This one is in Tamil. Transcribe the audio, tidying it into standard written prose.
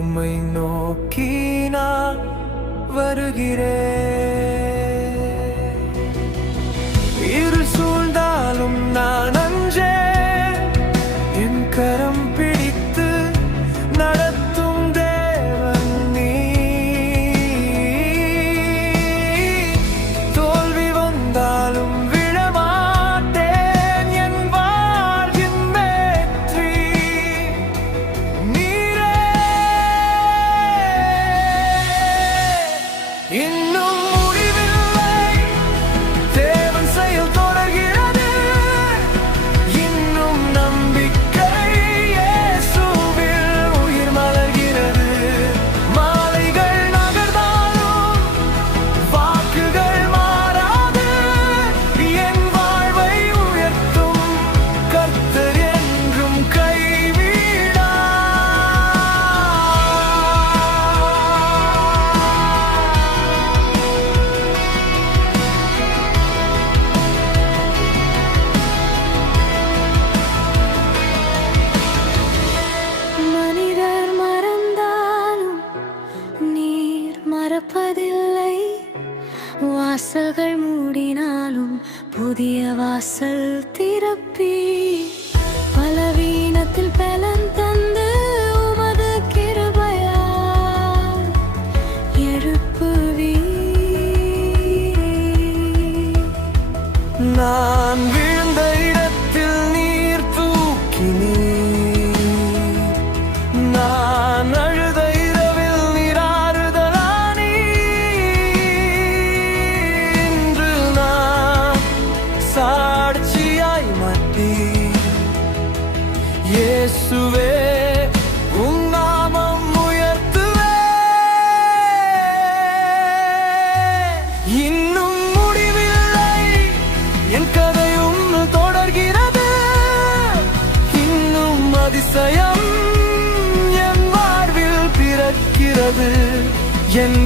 உம்மை நோக்கி நான் வருகிறேன். இருள் சூழ்ந்தாலும் நான் அஞ்சேன். என் கரம் பிடித்து நடத்தும் தேவன் நீர். தோல்வி வந்தாலும் விழமாட்டேன். என் வாழ்வின் வெற்றி நீரே. இன்னும் முடிவில்லை, தேவன் செயல் தொடர்கிறது. இன்னும் நம்பிக்கை இயேசுவில் உயிர் மலர்கிறது. மாலைகள் நகர்ந்தாலும் வாக்குகள் மாறாது. என் வாழ்வை உயர்த்தும் கர்த்தர் என்றும் கைவிடார். மனிதர் மறந்தாலும் நீர் மறப்பதில்லை. வாசல்கள் மூடினாலும் புதிய வாசல் திறப்பி. பலவீனத்தில் பலன் தந்து உமது கிருபையால் எழுப்புவீர். நான் விழுந்த இடத்தில் நீர் தூக்கினீர். நான் அழுத இரவில் நீர் ஆறுதலானீர். இன்று நான் சாட்சியாய் மாட்டீர். இயேசுவே, உம் நாமம் உயர்த்துவேன். இன்னும் முடிவில்லை, என் கதையும் தொடர்கிறது. இன்னும் அதிசயம் என் வாழ்வில் பிறக்கிறது. என்